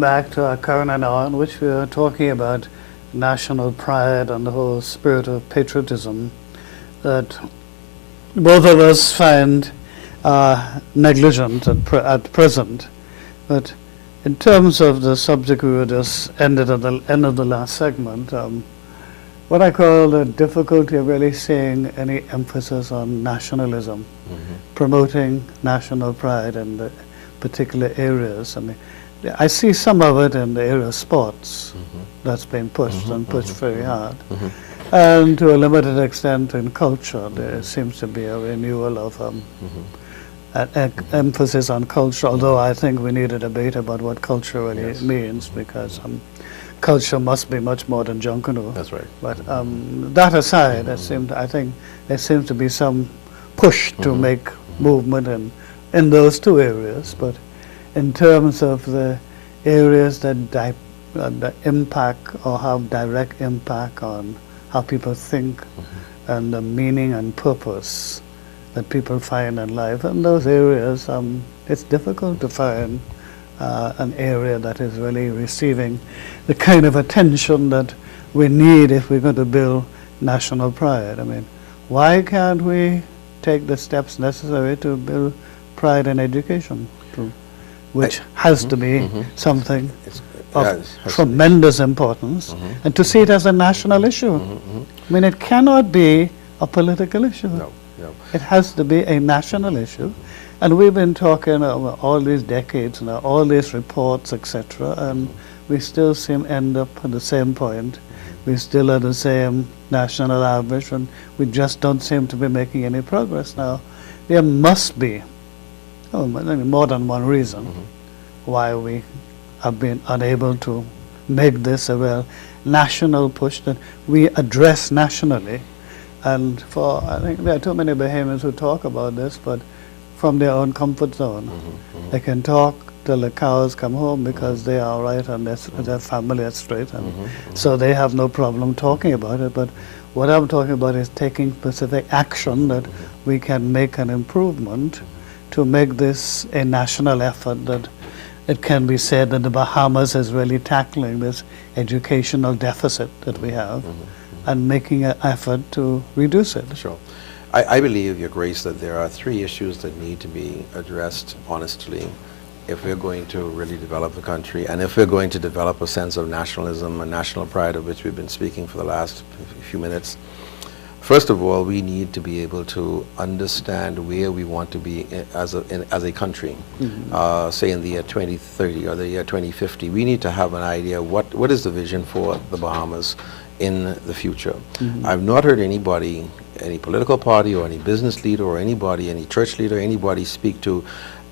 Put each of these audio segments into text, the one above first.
going back to our current hour in which we are talking about national pride and the whole spirit of patriotism that both of us find negligent at present. But in terms of the subject we were just ended at the end of the last segment, what I call the difficulty of really seeing any emphasis on nationalism, promoting national pride in the particular areas. I mean, I see some of it in the area of sports that's been pushed and pushed very hard. And to a limited extent in culture, there seems to be a renewal of an emphasis on culture, although I think we need a debate about what culture really means, because culture must be much more than Junkanoo. That's right. But that aside, I think there seems to be some push to make movement in those two areas. But in terms of the areas that impact or have direct impact on how people think and the meaning and purpose that people find in life, in those areas, it's difficult to find an area that is really receiving the kind of attention that we need if we're going to build national pride. I mean, why can't we take the steps necessary to build pride in education, which has to be something of tremendous importance, and to see it as a national issue. I mean, it cannot be a political issue. No. It has to be a national issue. And we've been talking over all these decades now, all these reports, etc., and we still seem to end up at the same point. We still are the same national average, and we just don't seem to be making any progress now. There must be more than one reason why we have been unable to make this a real national push that we address nationally. And I think there are too many Bahamians who talk about this, but from their own comfort zone. They can talk till the cows come home because they are all right and their family is straight, and so they have no problem talking about it. But what I'm talking about is taking specific action that we can make an improvement to make this a national effort, that it can be said that the Bahamas is really tackling this educational deficit that we have and making an effort to reduce it. Sure. I believe, Your Grace, that there are three issues that need to be addressed honestly if we're going to really develop the country, and if we're going to develop a sense of nationalism and national pride, of which we've been speaking for the last few minutes. First of all, we need to be able to understand where we want to be as a country. Say in the year 2030 or the year 2050, we need to have an idea what is the vision for the Bahamas in the future. I've not heard anybody, any political party or any business leader or anybody, any church leader, anybody speak to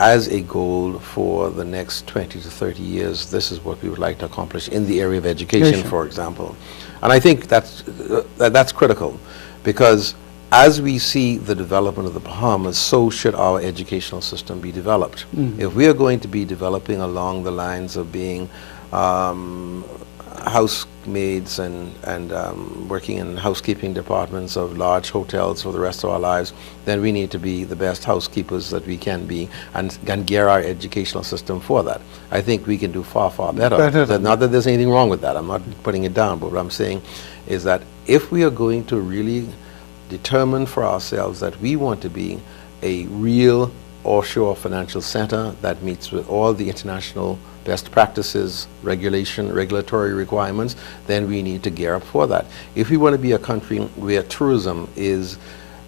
as a goal for the next 20 to 30 years, this is what we would like to accomplish in the area of education, for example. And I think that's critical, because as we see the development of the Bahamas, so should our educational system be developed. If we are going to be developing along the lines of being housemaids and working in housekeeping departments of large hotels for the rest of our lives, then we need to be the best housekeepers that we can be and gear our educational system for that. I think we can do far, far better. Not that there's anything wrong with that. I'm not putting it down, but what I'm saying is that if we are going to really determine for ourselves that we want to be a real offshore financial center that meets with all the international best practices, regulatory requirements, then we need to gear up for that. If we want to be a country where tourism is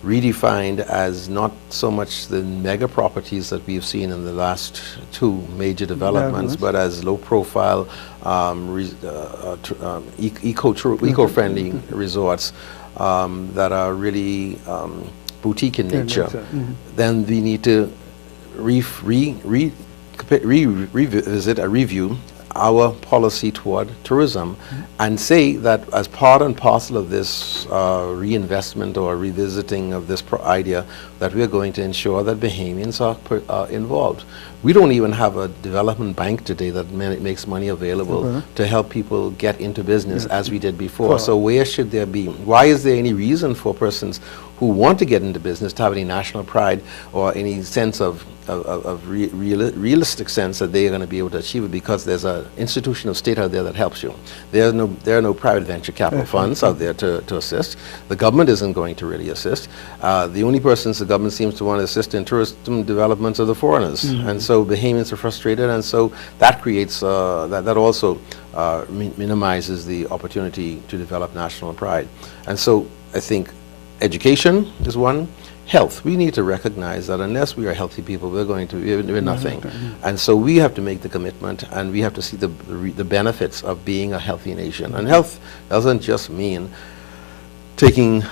redefined as not so much the mega properties that we've seen in the last two major developments, but as low profile, eco-friendly resorts that are really boutique in nature, then we need to revisit or review our policy toward tourism and say that as part and parcel of this reinvestment or revisiting of this idea, that we're going to ensure that Bahamians are involved. We don't even have a development bank today that makes money available to help people get into business as we did before. So where should there be? Why is there any reason for persons who want to get into business to have any national pride or any sense of realistic sense that they are going to be able to achieve it? Because there's an institution of state out there that helps you. There are no private venture capital funds out there to assist. The government isn't going to really assist. The only persons the government seems to want to assist in tourism developments are the foreigners. And so Bahamians are frustrated, and so that creates, that also minimizes the opportunity to develop national pride. And so I think education is one. Health. We need to recognize that unless we are healthy people, we're nothing. And so we have to make the commitment, and we have to see the benefits of being a healthy nation. And health doesn't just mean taking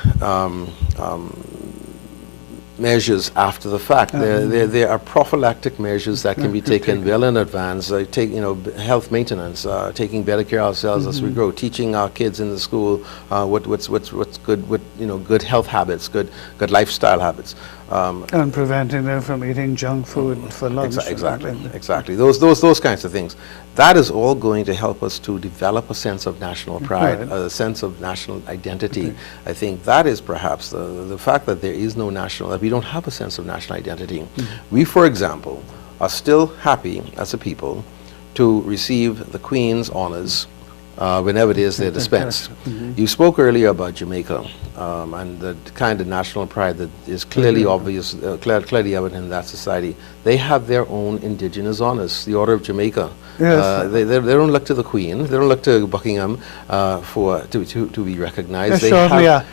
measures after the fact. There are prophylactic measures that can be taken well in advance. Health maintenance, taking better care of ourselves as we grow, teaching our kids in the school what's good, good health habits, good lifestyle habits. And preventing them from eating junk food for lunch. Exactly. Those kinds of things. That is all going to help us to develop a sense of national pride, a sense of national identity. I think that is perhaps the fact that there is no that we don't have a sense of national identity. We, for example, are still happy as a people to receive the Queen's honors whenever it is they're dispensed. You spoke earlier about Jamaica and the kind of national pride that is clearly obvious, clearly evident in that society. They have their own indigenous honors, the Order of Jamaica. They don't look to the Queen, they don't look to Buckingham to be recognized.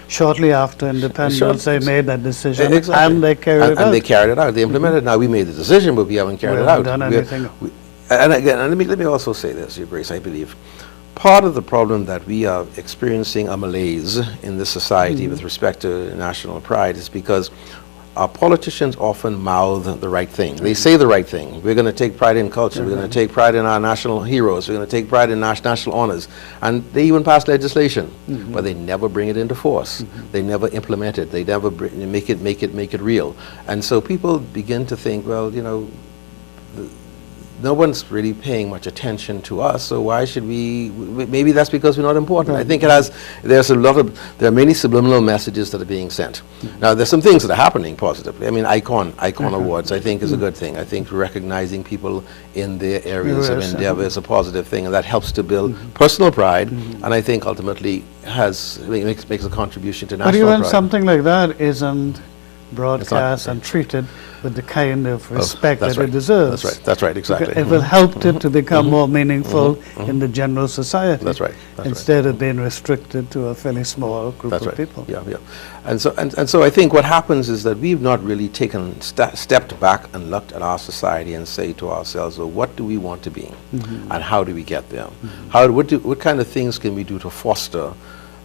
Shortly after independence, they made that decision, and they carried it out. And they carried it out. They implemented it. Now, we made the decision, but we haven't carried it out. Done anything. And again, let me also say this, Your Grace, I believe. Part of the problem that we are experiencing a malaise in this society with respect to national pride is because our politicians often mouth the right thing. They say the right thing. We're going to take pride in culture. We're going to take pride in our national heroes. We're going to take pride in national honors. And they even pass legislation, but they never bring it into force. They never implement it. They never make it real. And so people begin to think, well, no one's really paying much attention to us, so why should we? Maybe that's because we're not important. I think there are many subliminal messages that are being sent. Now, there's some things that are happening positively. I mean, Icon Awards, I think, is a good thing. I think recognizing people in their areas of endeavor is a positive thing, and that helps to build personal pride, and I think ultimately makes a contribution to national pride. But even something like that isn't broadcast and treated with the kind of respect that it deserves. That's right, exactly. It will help it to become more meaningful in the general society. That's right. Instead of being restricted to a fairly small group of people. Yeah. And so I think what happens is that we've not really stepped back and looked at our society and say to ourselves, well, what do we want to be, and how do we get there? What kind of things can we do to foster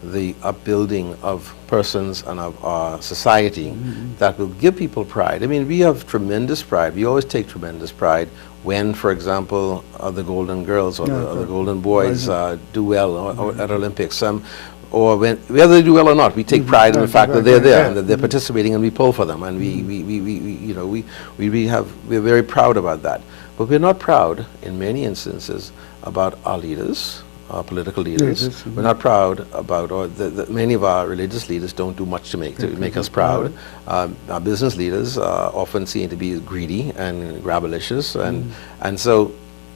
the upbuilding of persons and of our society that will give people pride? I mean, we have tremendous pride. We always take tremendous pride when, for example, the Golden Girls or the Golden Boys do well at Olympics. Or whether they do well or not, we take pride in the fact that they're there and that they're participating, and we pull for them, and we're very proud about that. But we're not proud in many instances about our leaders, our political leaders. We're not proud about, or many of our religious leaders don't do much to make us proud. Our business leaders often seem to be greedy and grabalicious, and so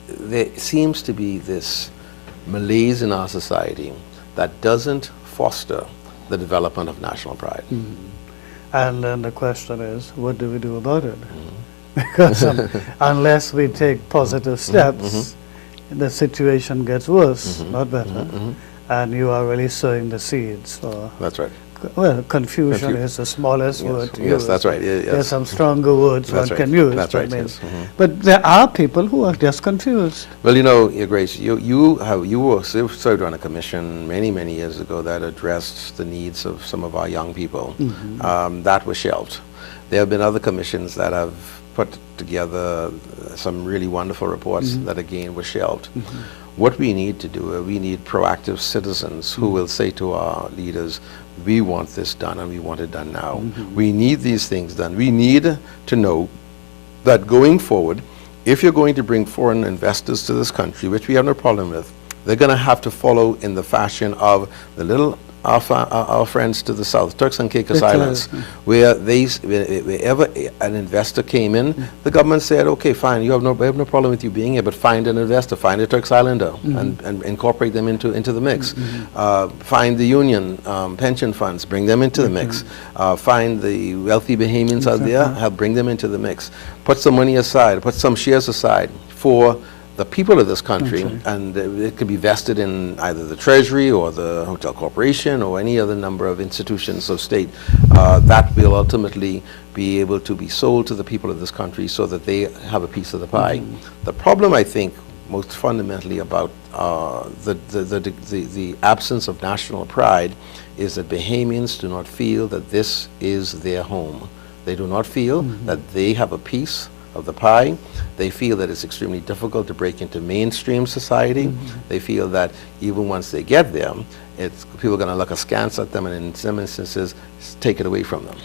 there seems to be this malaise in our society that doesn't foster the development of national pride. And then the question is, what do we do about it? Because unless we take positive steps, the situation gets worse, not better, and you are really sowing the seeds for... That's right. Well, confusion is the smallest word to use. Yes, that's right. There's some stronger words one can use. That's right, yes. But there are people who are just confused. Well, Your Grace, you served on a commission many years ago that addressed the needs of some of our young people. That was shelved. There have been other commissions that have put together some really wonderful reports that again were shelved. What we need to do, we need proactive citizens who will say to our leaders, we want this done and we want it done now. We need these things done. We need to know that going forward, if you're going to bring foreign investors to this country, which we have no problem with, they're going to have to follow in the fashion of the little our friends to the south, Turks and Caicos Islands, where wherever an investor came in, the government said, okay, fine, we have no problem with you being here, but find an investor, find a Turks Islander, and incorporate them into the mix. Find the union pension funds, bring them into the mix. Find the wealthy Bahamians out there, bring them into the mix. Put some money aside, put some shares aside for the people of this country, and it could be vested in either the Treasury or the Hotel Corporation or any other number of institutions of state that will ultimately be able to be sold to the people of this country so that they have a piece of the pie. The problem, I think, most fundamentally about the absence of national pride is that Bahamians do not feel that this is their home. They do not feel that they have a piece of the pie. They feel that it's extremely difficult to break into mainstream society. They feel that even once they get there, people are going to look askance at them and in some instances take it away from them.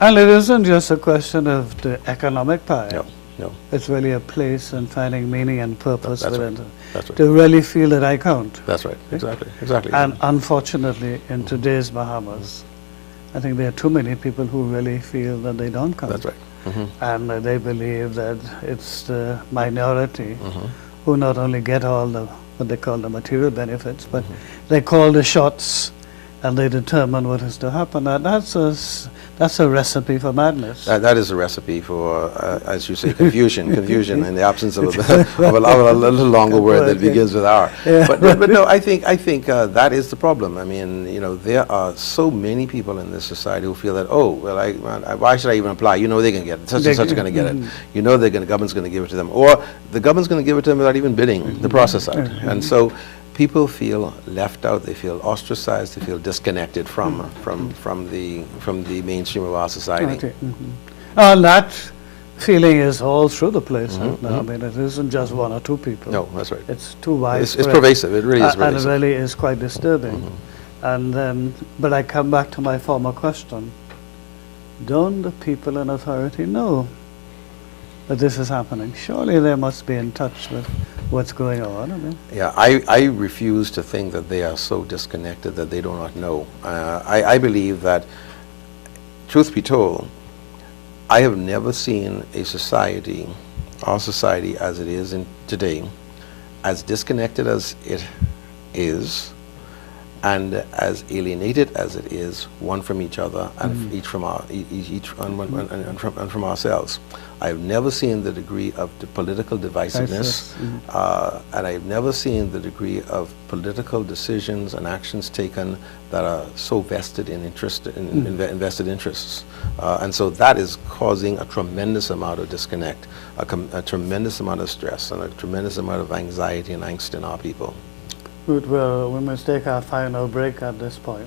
And it isn't just a question of the economic pie. No, no. It's really a place and finding meaning and purpose within it. That's right. To really feel that I count. That's right. Exactly. Exactly. And unfortunately, in today's Bahamas, I think there are too many people who really feel that they don't count. That's right. And they believe that it's the minority who not only get all the, what they call the material benefits, but they call the shots and they determine what is to happen. And that's a recipe for madness. That is a recipe for, as you say, confusion in the absence of a little longer word that begins with R. But no, I think that is the problem. I mean, you know, there are so many people in this society who feel that, oh, well, why should I even apply? You know they're going to get it. Such and such are going to get it. You know the government's going to give it to them. Or the government's going to give it to them without even bidding the process out. And so people feel left out, they feel ostracized, they feel disconnected from the mainstream of our society. And that feeling is all through the place. I mean, it isn't just one or two people. No, that's right. It's too widespread. It's pervasive, it really is pervasive. And it really is quite disturbing. And then, but I come back to my former question. Don't the people in authority know that this is happening? Surely they must be in touch with what's going on. I mean. Yeah, I refuse to think that they are so disconnected that they do not know. I believe that, truth be told, I have never seen a society, our society as it is today, as disconnected as it is, and as alienated as it is, one from each other and each from ourselves. I've never seen the degree of the political divisiveness, and I've never seen the degree of political decisions and actions taken that are so vested in invested interests. And so that is causing a tremendous amount of disconnect, a tremendous amount of stress, and a tremendous amount of anxiety and angst in our people. Good. Well, we must take our final break at this point.